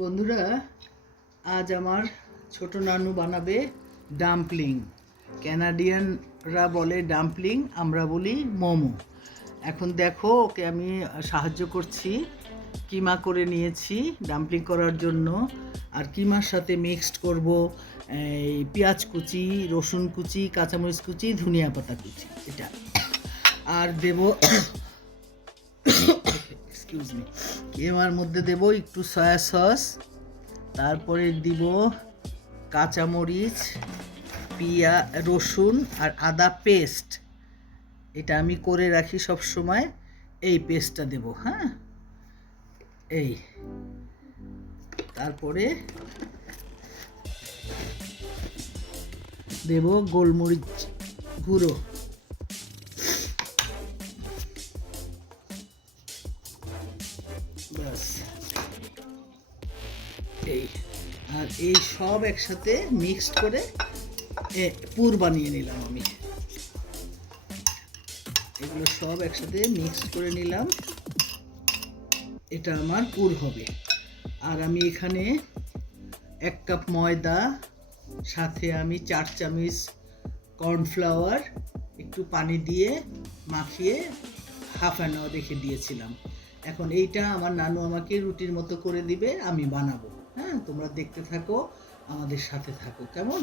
বন্ধুরা, আজ আমার ছোট নানু বানাবে ডাম্পলিং। ক্যানাডিয়ানরা বলে ডাম্পলিং, আমরা বলি মোমো। এখন দেখো, ওকে আমি সাহায্য করছি। কিমা করে নিয়েছি ডাম্পলিং করার জন্য, আর কিমার সাথে মিক্সড করব এই পেঁয়াজ কুচি, রসুন কুচি, কাঁচামরিচ কুচি, ধনিয়া পাতা কুচি, এটা আর দেব এক্সকিউজ মি, কিমার মধ্যে দেব একটু সয়া সস, তারপরে দিব কাঁচামরিচ, রসুন আর আদা পেস্ট। এটা আমি করে রাখি সব সময়। এই পেস্টটা দেব, হ্যাঁ, এই। তারপরে দেব গোলমরিচ গুঁড়ো, ব্যাস। এই আর এই সব একসাথে মিক্সড করে পুর বানিয়ে নিলাম আমি। এগুলো সব একসাথে মিক্সড করে নিলাম, এটা আমার পুর হবে। আর আমি এখানে 1 কাপ ময়দা, সাথে আমি 4 চামচ কর্নফ্লাওয়ার একটু পানি দিয়ে মাখিয়ে হাফ অ্যান আওয়ার রেখে দিয়েছিলাম। এখন এইটা আমার নানু আমাকে রুটির মতো করে দিবে, আমি বানাবো। হ্যাঁ, তোমরা দেখতে থাকো, আমাদের সাথে থাকো, কেমন?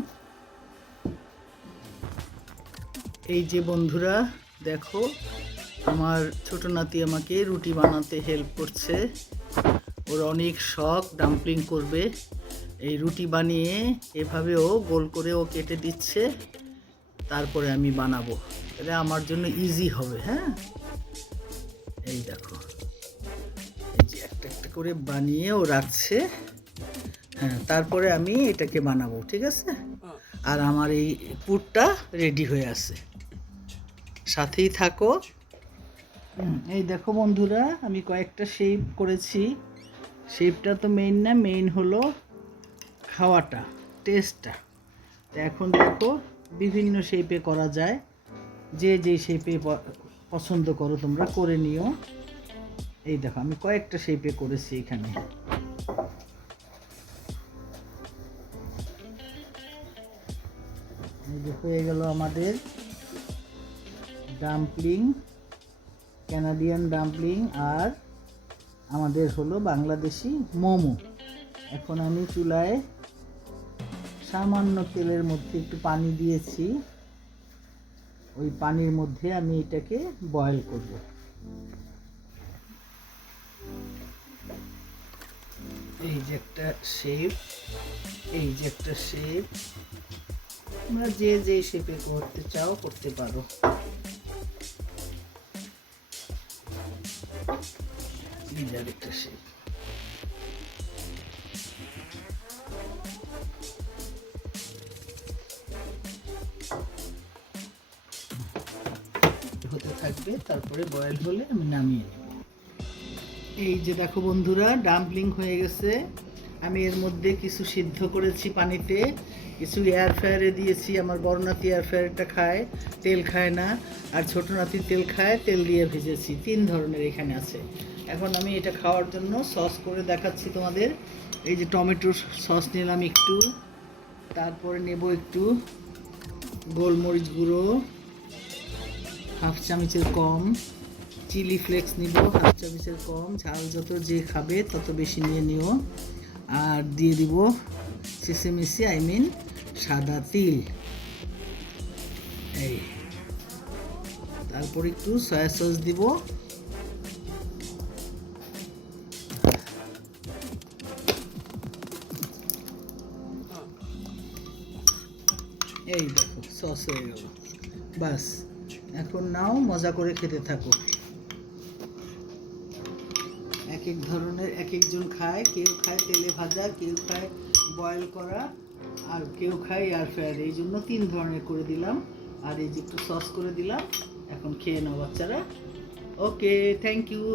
এই যে বন্ধুরা, দেখো, আমার ছোট নাতি আমাকে রুটি বানাতে হেল্প করছে। ওর অনেক শখ ডাম্পলিং করবে। এই রুটি বানিয়ে এভাবেও গোল করে ও কেটে দিচ্ছে, তারপরে আমি বানাবো। তাহলে আমার জন্য ইজি হবে। হ্যাঁ, এই দেখো, এই যে একটা একটা করে বানিয়ে ও রাখছে। হ্যাঁ, তারপরে আমি এটাকে বানাবো, ঠিক আছে? আর আমার এই পুরটা রেডি হয়ে আছে, সাথেই থাকো। এই দেখো বন্ধুরা, আমি কয়েকটা শেপ করেছি। শেপটা তো মেইন না, মেইন হলো খাওয়াটা, টেস্টটা। তো এখন দেখো, বিভিন্ন শেপে করা যায়, যে যে শেপে পছন্দ করো তোমরা করে নিও। এই দেখো, আমি কয়েকটা শেপে করেছি এখানে। এই যে হয়ে গেল আমাদের ডাম্পলিং, ক্যানাডিয়ান ডাম্পলিং, আর আমাদের হলো বাংলাদেশি মোমো। এখন আমি চুলায় সামান্য তেলের মধ্যে একটু পানি দিয়েছি, ওই পানির মধ্যে আমি এটাকে বয়েল করব। এই যে একটা শেপ, এই যে একটা শেপ, তোমরা যে যে শেপে করতে চাও করতে পারো। এই যে একটা শেপ। হতে থাকবে, তারপরে বয়েল হলে আমি নামিয়ে নেব। এই যে দেখো বন্ধুরা, ডাম্পলিং হয়ে গেছে। আমি এর মধ্যে কিছু সিদ্ধ করেছি পানিতে, কিছু এয়ার ফ্রায়ারে দিয়েছি। আমার বড় নাতি এয়ার ফ্রায়ারটা খায়, তেল খায় না। আর ছোট নাতি তেল খায়, তেল দিয়ে ভেজেছি। 3 ধরনের এখানে আছে। এখন আমি এটা খাওয়ার জন্য সস করে দেখাচ্ছি তোমাদের। এই যে টমেটো সস নিলাম একটু, তারপরে নেব একটু গোলমরিচ গুঁড়ো, হাফ চামচের কম, চিলি ফ্লেক্স নিব হাফ চামচের কম, ঝাল যত যে খাবে তত বেশি নিয়ে নিও। আর দিয়ে দিব সিসেমিসি, সাদা তিল। এই, তারপর একটু সয়া সস দিব। এই দেখো, সস হয়ে গেল, বাস। এখন নাও, মজা করে খেতে থাকো। এক এক ধরনের এক একজন খায়, কেউ খায় তেলে ভাজা, কেউ খায় বয়েল করা, আর কেউ খায় এয়ার ফ্রায়ার। এই জন্য 3 ধরনের করে দিলাম, আর এই যে একটু সস করে দিলাম। এখন খেয়ে নাও বাচ্চারা। ওকে, থ্যাংক ইউ।